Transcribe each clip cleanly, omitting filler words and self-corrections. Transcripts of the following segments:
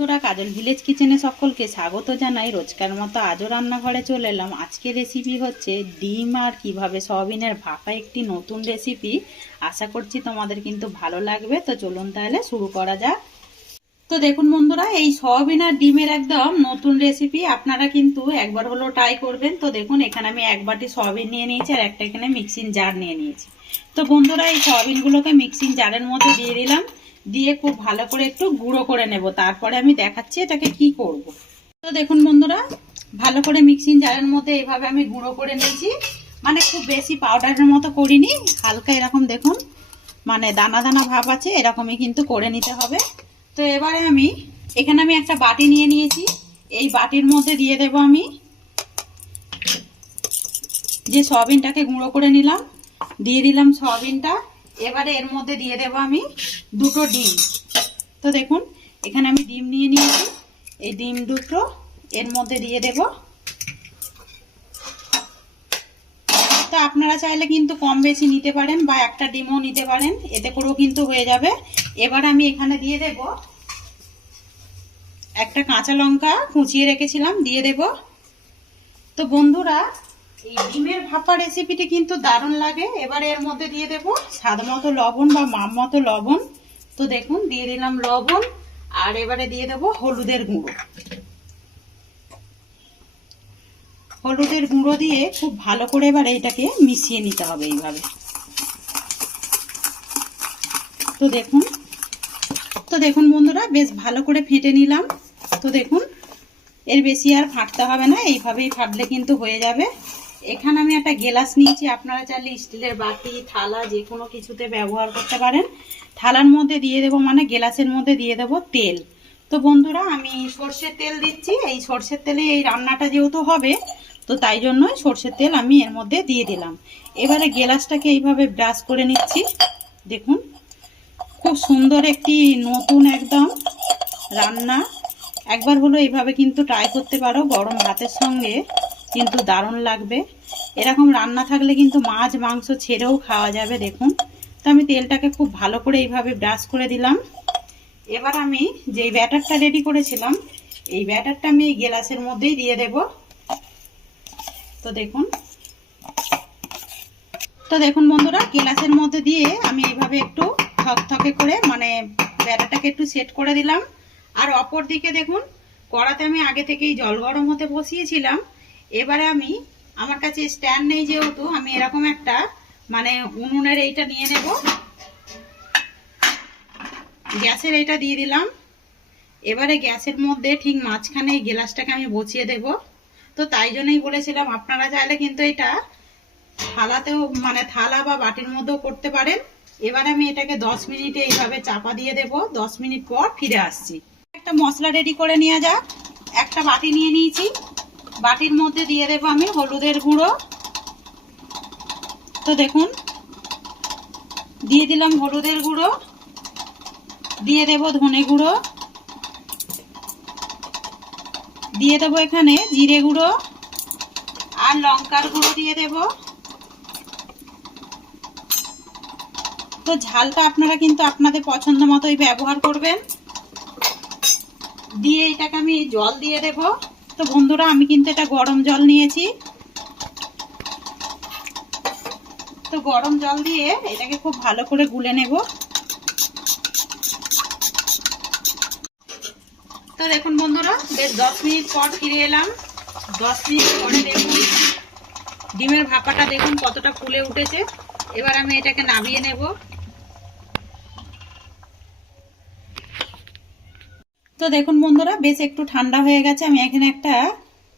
বন্ধুরা, কাজল ভিলেজ কিচেনে সকলকে স্বাগত জানাই। রোজকার মতো আজও রান্নাঘরে চলে এলাম। আজকের রেসিপি হচ্ছে ডিম আর কিভাবে সয়াবিনের ভাপা, একটি নতুন রেসিপি। আশা করছি তোমাদের কিন্তু ভালো লাগবে। তো চলুন তাহলে শুরু করা যাক। তো দেখুন বন্ধুরা, এই সয়াবিন আর ডিমের একদম নতুন রেসিপি, আপনারা কিন্তু একবার হলো ট্রাই করবেন। তো দেখুন, এখানে আমি এক বাটি সয়াবিন নিয়ে নিয়েছি আর একটা এখানে মিক্সিং জার নিয়ে নিয়েছি। তো বন্ধুরা, এই সয়াবিনগুলোকে মিক্সিং জারের মধ্যে দিয়ে দিলাম, দিয়ে খুব ভালো করে একটু গুঁড়ো করে নেব। তারপরে আমি দেখাচ্ছি এটাকে কি করব। তো দেখুন বন্ধুরা, ভালো করে মিক্সিং জারের মধ্যে এইভাবে আমি গুঁড়ো করে নিয়েছি। মানে খুব বেশি পাউডারের মতো করিনি, হালকা এরকম দেখুন, মানে দানা দানা ভাব আছে, এরকমই কিন্তু করে নিতে হবে। তো এবারে এখানে আমি একটা বাটি নিয়ে নিয়েছি। এই বাটির মধ্যে দিয়ে দেব আমি যে সয়াবিনটাকে গুঁড়ো করে নিলাম, দিয়ে দিলাম সয়াবিনটা। এবারে এর মধ্যে দিয়ে দেব আমি দুটো ডিম। তো দেখুন, এখানে আমি ডিম নিয়ে নিয়েছি, এই ডিম দুটো এর মধ্যে দিয়ে দেব। তো আপনারা চাইলে কিন্তু কম বেশি নিতে পারেন বা একটা ডিমও নিতে পারেন, এতে করেও কিন্তু হয়ে যাবে। এবার আমি এখানে দিয়ে দেব একটা কাঁচা লঙ্কা কুচিয়ে রেখেছিলাম, দিয়ে দেব। তো বন্ধুরা, এই ডিমের ভাপা রেসিপিটি কিন্তু দারুণ লাগে। এবারে এর মধ্যে দিয়ে দেব স্বাদ মতো লবণ বা মাপ মতো লবণ। তো দেখুন, দিয়ে দিলাম লবণ। আর এবারে দিয়ে দেব হলুদের গুঁড়ো। হলুদের গুঁড়ো দিয়ে খুব ভালো করে এবারে এটাকে মিশিয়ে নিতে হবে এইভাবে। তো দেখুন বন্ধুরা, বেশ ভালো করে ফেটে নিলাম। তো দেখুন, এর বেশি আর ফাটতে হবে না, এইভাবেই ফাটলে কিন্তু হয়ে যাবে। এখানে আমি একটা গ্লাস নিয়েছি, আপনারা চাইলে স্টিলের বাটি, থালা যে কোনো কিছুতে ব্যবহার করতে পারেন। থালার মধ্যে দিয়ে দেব, মানে গ্লাসের মধ্যে দিয়ে দেব তেল। তো বন্ধুরা, আমি সর্ষের তেল দিচ্ছি। এই সর্ষের তেলে এই রান্নাটা যেহেতু হবে, তো তাই জন্যই সর্ষের তেল আমি এর মধ্যে দিয়ে দিলাম। এবারে গ্লাসটাকে এইভাবে ব্রাশ করে নিচ্ছি। দেখুন, খুব সুন্দর একটি নতুন একদম রান্না। একবার হলো এইভাবে কিন্তু ট্রাই করতে পারো, গরম ভাতের সঙ্গে কিন্তু দারুণ লাগবে। এরকম রান্না থাকলে কিন্তু মাছ মাংস ছেড়েও খাওয়া যাবে। দেখুন, তো আমি তেলটাকে খুব ভালো করে এইভাবে ব্রাশ করে দিলাম। এবার আমি যেই ব্যাটারটা রেডি করেছিলাম, এই ব্যাটারটা আমি এই গ্লাসের মধ্যেই দিয়ে দেব। তো দেখুন বন্ধুরা, গ্লাসের মধ্যে দিয়ে আমি এইভাবে একটু থকথকে করে, মানে ব্যাটারটাকে একটু সেট করে দিলাম। আর অপর দিকে দেখুন, কড়াতে আমি আগে থেকেই জল গরম হতে বসিয়েছিলাম। এবারে আমার কাছে স্ট্যান্ড নেই যেহেতু, আমি এরকম একটা মানে উনুনের এইটা নিয়ে নেব। গ্যাসের এইটা দিয়ে দিলাম। এবারে গ্যাসের মধ্যে ঠিক মাঝখানে এই গ্লাসটাকে আমি বসিয়ে দেব। তো তাই জন্যই বলেছিলাম, আপনারা চাইলে কিন্তু এটা থালাতেও, মানে থালা বা বাটির মধ্যেও করতে পারেন। এবার আমি এটাকে 10 মিনিটে এইভাবে চাপা দিয়ে দেব। 10 মিনিট পর ফিরে আসছি। একটা মশলা রেডি করে নেওয়া যাক। একটা বাটি নিয়ে নিয়েছি, বাটির মধ্যে দিয়ে দেব আমি হলুদের গুঁড়ো। তো দেখুন, দিয়ে দিলাম হলুদের গুঁড়ো, দিয়ে দেব ধনে গুঁড়ো, দিয়ে দেব এখানে জিরে গুঁড়ো আর লঙ্কার গুঁড়ো দিয়ে দেব। তো ঝালটা আপনারা কিন্তু আপনাদের পছন্দ মতোই ব্যবহার করবেন। দিয়ে এটাকে আমি জল দিয়ে দেব। তো বন্ধুরা, আমি কিন্তু এটা গরম জল নিয়েছি। তো গরম জল দিয়ে এটাকে খুব ভালো করে গুলে নেব। তো দেখুন বন্ধুরা, বেশ 10 মিনিট পর ফিরে এলাম। 10 মিনিট পরে দেখুন ডিমের ভাপাটা দেখুন কতটা ফুলে উঠেছে। এবার আমি এটাকে নামিয়ে নেব। তো দেখুন বন্ধুরা, বেশ একটু ঠান্ডা হয়ে গেছে। আমি এখানে একটা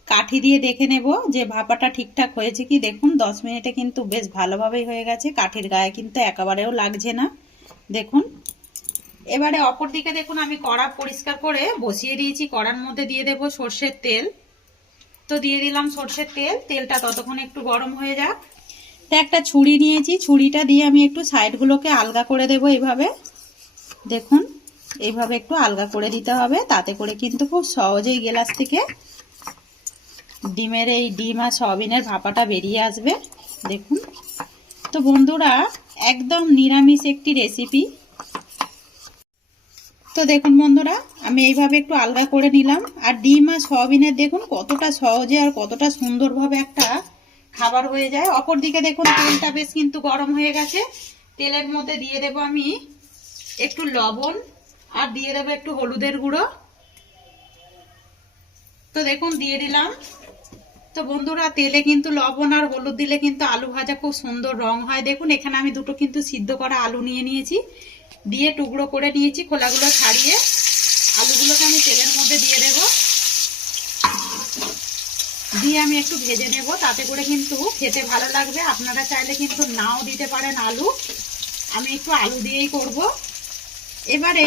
কাঠি দিয়ে দেখে নেব যে ভাপাটা ঠিকঠাক হয়েছে কি। দেখুন, 10 মিনিটে কিন্তু বেশ ভালোভাবেই হয়ে গেছে, কাঠির গায়ে কিন্তু একেবারেও লাগছে না। দেখুন, এবারে অপর দিকে দেখুন, আমি কড়া পরিষ্কার করে বসিয়ে দিয়েছি। কড়ার মধ্যে দিয়ে দেব সর্ষের তেল। তো দিয়ে দিলাম সর্ষের তেল। তেলটা ততক্ষণ একটু গরম হয়ে যাক। তো একটা ছুরি নিয়েছি, ছুরিটা দিয়ে আমি একটু সাইডগুলোকে আলগা করে দেব এইভাবে। দেখুন, এইভাবে একটু আলগা করে দিতে হবে, তাতে করে কিন্তু খুব সহজেই গ্লাস থেকে ডিমের এই ডিম আর সয়াবিনের ভাপাটা বেরিয়ে আসবে। দেখুন, তো বন্ধুরা, একদম নিরামিষ একটি রেসিপি। তো দেখুন বন্ধুরা, আমি এইভাবে একটু আলগা করে নিলাম। আর ডিম আর সয়াবিনের দেখুন কতটা সহজে আর কতটা সুন্দরভাবে একটা খাবার হয়ে যায়। অপরদিকে দেখুন তেলটা বেশ কিন্তু গরম হয়ে গেছে। তেলের মধ্যে দিয়ে দেব আমি একটু লবণ আর দিয়ে দেবো একটু হলুদের গুঁড়ো। তো দেখুন দিয়ে দিলাম। তো বন্ধুরা, তেলে কিন্তু লবণ আর হলুদ দিলে কিন্তু আলু ভাজা খুব সুন্দর রং হয়। দেখুন এখানে আমি দুটো কিন্তু সিদ্ধ করা আলু নিয়ে নিয়েছি, দিয়ে টুকরো করে নিয়েছি, খোলাগুলো ছাড়িয়ে আলুগুলোকে আমি তেলের মধ্যে দিয়ে দেব। দিয়ে আমি একটু ভেজে নেব, তাতে করে কিন্তু খেতে ভালো লাগবে। আপনারা চাইলে কিন্তু নাও দিতে পারেন আলু, আমি একটু আলু দিয়েই করব। এবারে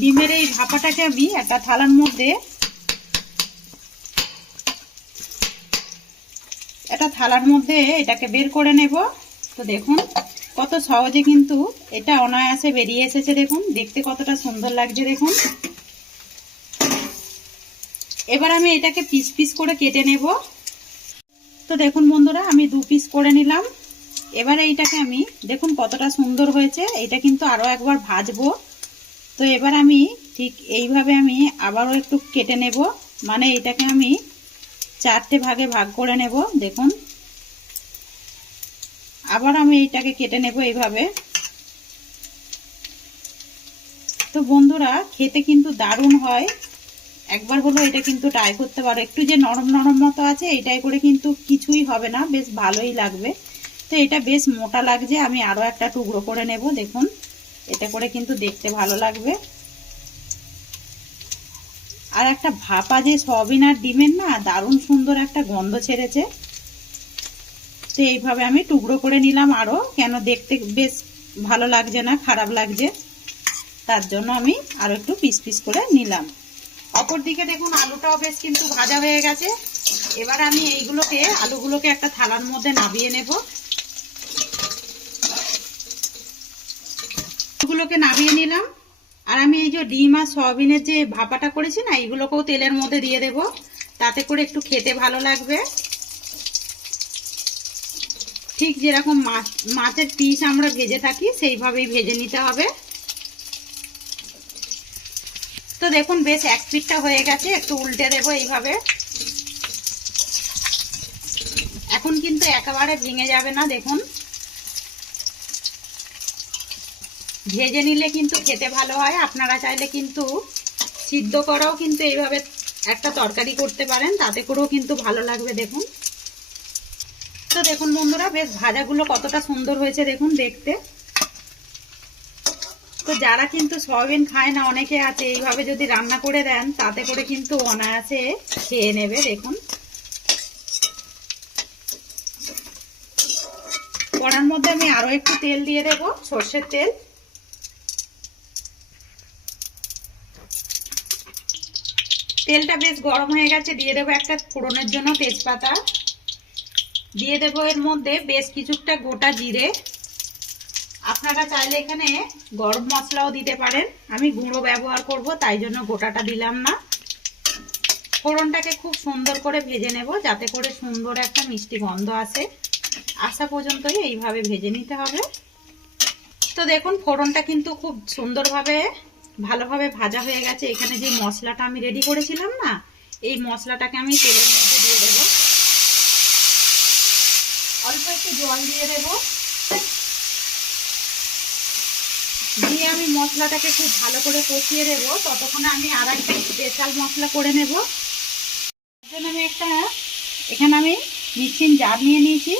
ডিমের এই ভাপাটাকে আমি একটা থালার মধ্যে এটাকে বের করে নেব। তো দেখুন কত সহজে কিন্তু এটা অনায়াসে বেরিয়ে এসেছে। দেখুন দেখতে কতটা সুন্দর লাগছে দেখুন। এবার আমি এটাকে পিস পিস করে কেটে নেব। তো দেখুন বন্ধুরা, আমি 2 পিস করে নিলাম। এবারে এইটাকে আমি দেখুন কতটা সুন্দর হয়েছে। এটা কিন্তু আরো একবার ভাজবো। তো এবার আমি ঠিক এইভাবে আমি আবারও একটু কেটে নেব, মানে এটাকে আমি 4টে ভাগে ভাগ করে নেব। দেখুন আবার আমি এইটাকে কেটে নেব এইভাবে। তো বন্ধুরা, খেতে কিন্তু দারুণ হয়। একবার হলো এটা কিন্তু ট্রাই করতে পারো। একটু যে নরম নরম মতো আছে, এটাই করে কিন্তু কিছুই হবে না, বেশ ভালোই লাগবে। তো এটা বেশ মোটা লাগছে, আমি আরো একটা টুকরো করে নেব। দেখুন এটা করে কিন্তু দেখতে ভালো লাগবে। আর একটা ভাপা যে সয়াবিন আর ডিমের না, দারুণ সুন্দর একটা গন্ধ ছেড়েছে। তো এইভাবে আমি টুকরো করে নিলাম আরো, কেন দেখতে বেশ ভালো লাগছে না, খারাপ লাগছে, তার জন্য আমি আরো একটু পিস পিস করে নিলাম। অপরদিকে দেখুন আলুটাও বেশ কিন্তু ভাজা হয়ে গেছে। এবার আমি আলুগুলোকে একটা থালার মধ্যে নামিয়ে নেব। আলুগুলোকে নামিয়ে নিলাম। আর আমি এই যে ডিম আর সয়াবিনের যে ভাপাটা করেছি না, এইগুলোকেও তেলের মধ্যে দিয়ে দেব, তাতে করে একটু খেতে ভালো লাগবে। ঠিক যেরকম মাছের পিস আমরা ভেজে থাকি সেইভাবেই ভেজে নিতে হবে। তো দেখুন বেশ এক পিঠটা হয়ে গেছে, একটু উল্টে দেব এইভাবে। এখন কিন্তু একেবারে ভেঙে যাবে না, দেখুন ভেজে নিলে কিন্তু খেতে ভালো হয়। আপনারা চাইলে কিন্তু সিদ্ধ করাও কিন্তু এইভাবে একটা তরকারি করতে পারেন, তাতে করেও কিন্তু ভালো লাগবে। দেখুন তো দেখুন বন্ধুরা, বেশ ভাজাগুলো কতটা সুন্দর হয়েছে দেখুন দেখতে। তো যারা কিন্তু সয়াবিন খায় না, অনেকে আছে, এইভাবে যদি রান্না করে দেন তাতে করে কিন্তু অনায়াসে খেয়ে নেবে। দেখুন কড়ার মধ্যে আমি আরো একটু তেল দিয়ে দেব, সর্ষের তেল। তেলটা বেশ গরম হয়ে গেছে, দিয়ে দেবো একটা ফোড়নের জন্য তেজপাতা, দিয়ে দেবো এর মধ্যে বেশ কিছুটা গোটা জিরে। আপনারা চাইলে এখানে গরম মশলাও দিতে পারেন, আমি গুঁড়ো ব্যবহার করব তাই জন্য গোটাটা দিলাম না। ফোড়নটাকে খুব সুন্দর করে ভেজে নেব, যাতে করে সুন্দর একটা মিষ্টি গন্ধ আসা পর্যন্তই এইভাবে ভেজে নিতে হবে। তো দেখুন ফোড়নটা কিন্তু খুব সুন্দরভাবে ভালোভাবে ভাজা হয়ে গেছে। এখানে যে মশলাটা আমি রেডি করেছিলাম না, এই মশলাটাকে আমি তেলের মধ্যে দিয়ে দেব। অল্প একটু জল দিয়ে দেব, দিয়ে আমি মশলাটাকে খুব ভালো করে কষিয়ে দেব। ততক্ষণে আমি আর একটা স্পেশাল মশলা করে নেব। আমি এখানে আমি মিক্সিং জার নিয়ে নিয়েছি,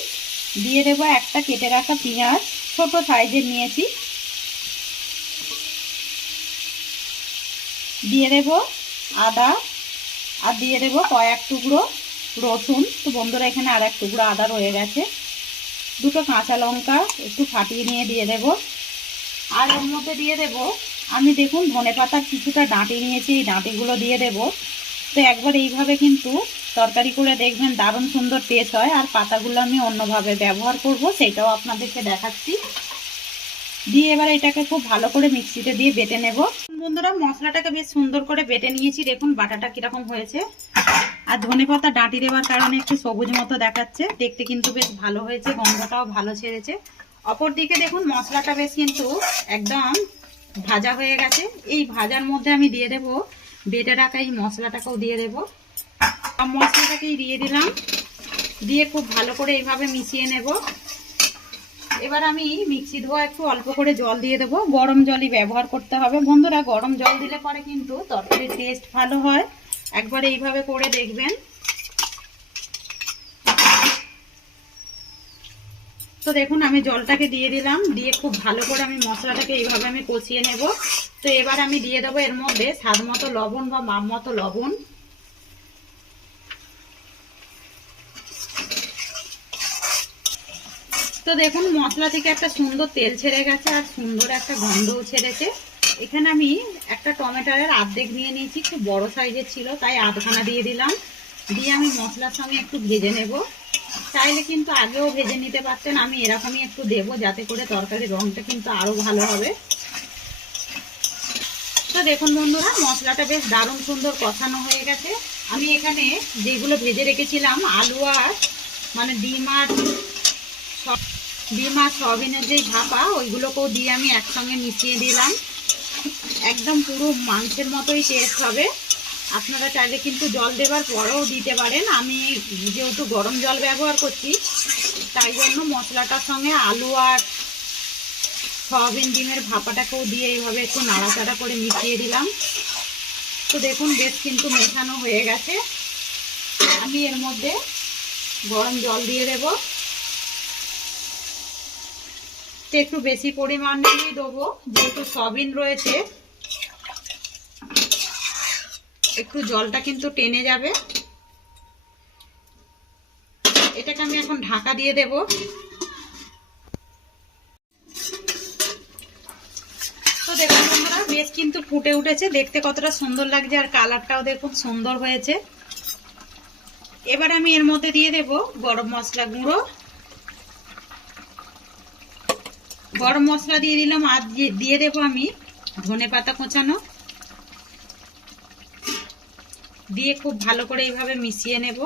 দিয়ে দেবো একটা কেটে রাখা পেঁয়াজ, ছোট সাইজের নিয়েছি, দিয়ে দেব আদা, আর দিয়ে দেব কয়েক টুকরো রসুন। তো বন্ধুরা, এখানে আর এক টুকরো আদা রয়ে গেছে। দুটো কাঁচা লঙ্কা একটু ফাটিয়ে নিয়ে দিয়ে দেব। আর এর মধ্যে দিয়ে দেব আমি দেখুন ধনেপাতার কিছুটা ডাঁটি নিয়েছি, এই ডাঁটিগুলো দিয়ে দেব। তো একবার এইভাবে কিন্তু তরকারি করে দেখবেন দারুণ সুন্দর টেস্ট হয়। আর পাতাগুলো আমি অন্যভাবে ব্যবহার করব, সেটাও আপনাদেরকে দেখাচ্ছি। দিয়ে এবার এটাকে খুব ভালো করে মিক্সিতে দিয়ে বেটে নেব। বন্ধুরা, মশলাটাকে বেশ সুন্দর করে বেটে নিয়েছি, দেখুন বাটাটা কিরকম হয়েছে। আর ধনেপাতা ডাঁটি দেওয়ার কারণে একটু সবুজ মতো দেখাচ্ছে, দেখতে কিন্তু বেশ ভালো হয়েছে, গন্ধটাও ভালো ছেড়েছে। অপরদিকে দেখুন মশলাটা বেশ কিন্তু একদম ভাজা হয়ে গেছে। এই ভাজার মধ্যে আমি দিয়ে দেব বেটে রাখা এই মশলাটাকেও দিয়ে দেব। মশলাটাকেই দিয়ে দিলাম, দিয়ে খুব ভালো করে এইভাবে মিশিয়ে নেব। এবার আমি মিক্সি ধোয়া একটু অল্প করে জল দিয়ে দেবো। গরম জলই ব্যবহার করতে হবে বন্ধুরা, গরম জল দিলে পরে কিন্তু তরকারির টেস্ট ভালো হয়। একবার এইভাবে করে দেখবেন। তো দেখুন আমি জলটাকে দিয়ে দিলাম, দিয়ে খুব ভালো করে আমি মশলাটাকে এইভাবে আমি কষিয়ে নেব। তো এবার আমি দিয়ে দেবো এর মধ্যে স্বাদ মতো লবণ বা মাপ মতো লবণ। তো দেখুন মশলা থেকে একটা সুন্দর তেল ছেড়ে গেছে আর সুন্দর একটা গন্ধও ছেড়েছে। এখানে আমি একটা টমেটোর অর্ধেক নিয়ে নিয়েছি, খুব বড় সাইজের ছিল তাই আধখানা দিয়ে দিলাম। দিয়ে আমি মশলার সঙ্গে একটু ভেজে নেব। চাইলে কিন্তু আগেও ভেজে নিতে পারতেন, আমি এরকমই একটু দেবো যাতে করে তরকারির রঙটা কিন্তু আরো ভালো হবে। তো দেখুন বন্ধুরা মশলাটা বেশ দারুণ সুন্দর কষানো হয়ে গেছে। আমি এখানে যেগুলো ভেজে রেখেছিলাম আলু আর মানে ডিম আর সয়াবিনের যে ভাপা ওইগুলোকেও দিয়ে আমি একসঙ্গে মিশিয়ে দিলাম। একদম পুরো মাংসের মতোই টেস্ট হবে। আপনারা চাইলে কিন্তু জল দেওয়ার পরেও দিতে পারেন। আমি যেহেতু গরম জল ব্যবহার করছি তাই জন্য মশলাটার সঙ্গে আলু আর সয়াবিন ডিমের ভাপাটাকেও দিয়ে এইভাবে একটু নাড়াচাড়া করে মিশিয়ে দিলাম। তো দেখুন বেশ কিন্তু মেশানো হয়ে গেছে। আমি এর মধ্যে গরম জল দিয়ে দেব। তো একটু বেশি পরিমাণেই দেবো যেহেতু সয়াবিন রয়েছে, একটু জলটা কিন্তু টেনে যাবে। এটাকে আমি এখন ঢাকা দিয়ে দেব। তো দেখুন বন্ধুরা বেশ কিন্তু ফুটে উঠেছে, দেখতে কতটা সুন্দর লাগছে আর কালারটাও দেখুন সুন্দর হয়েছে। এবার আমি এর মধ্যে দিয়ে দেব গরম মশলা গুঁড়ো। গরম মশলা দিয়ে দিলাম আর দিয়ে দেব আমি ধনেপাতা কোচানো, দিয়ে খুব ভালো করে এইভাবে মিশিয়ে নেব।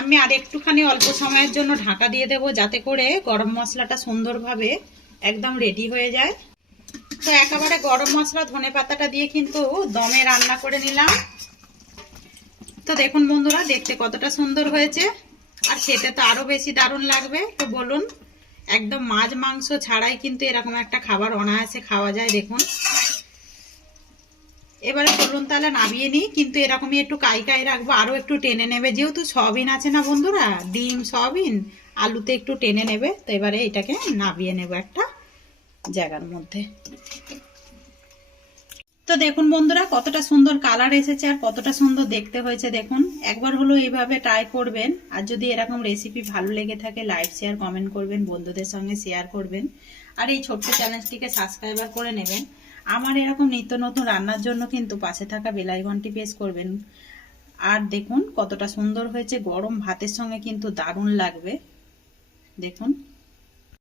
আমি আর একটুখানি অল্প সময়ের জন্য ঢাকা দিয়ে দেব যাতে করে গরম মশলাটা সুন্দরভাবে একদম রেডি হয়ে যায়। তো একেবারে গরম মশলা ধনেপাতাটা দিয়ে কিন্তু দমে রান্না করে নিলাম। তো দেখুন বন্ধুরা দেখতে কতটা সুন্দর হয়েছে আর খেতে তো আরো বেশি দারুণ লাগবে। তো বলুন একদম মাছ মাংস ছাড়াই কিন্তু এরকম একটা খাবার অনায়াসে খাওয়া যায়। দেখুন এবারে চলুন তাহলে নামিয়ে নিই, কিন্তু এরকমই একটু কাই কাই রাখবো, আরো একটু টেনে নেবে যেহেতু সয়াবিন আছে না বন্ধুরা, ডিম সয়াবিন আলুতে একটু টেনে নেবে। তো এবারে এটাকে নামিয়ে নেব একটা জায়গার মধ্যে। তো দেখুন বন্ধুরা কতটা সুন্দর কালার এসেছে আর কতটা সুন্দর দেখতে হয়েছে। দেখুন একবার হলো এইভাবে ট্রাই করবেন। আর যদি এরকম রেসিপি ভালো লেগে থাকে লাইক শেয়ার কমেন্ট করবেন, বন্ধুদের সঙ্গে শেয়ার করবেন আর এই ছোট্ট চ্যানেলটিকে সাবস্ক্রাইবার করে নেবেন। আমার এরকম নিত্য নতুন রান্নার জন্য কিন্তু পাশে থাকা বেল আইকনটি প্রেস করবেন। আর দেখুন কতটা সুন্দর হয়েছে, গরম ভাতের সঙ্গে কিন্তু দারুণ লাগবে। দেখুন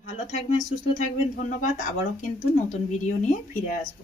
ভালো থাকবেন, সুস্থ থাকবেন, ধন্যবাদ। আবারও কিন্তু নতুন ভিডিও নিয়ে ফিরে আসবো।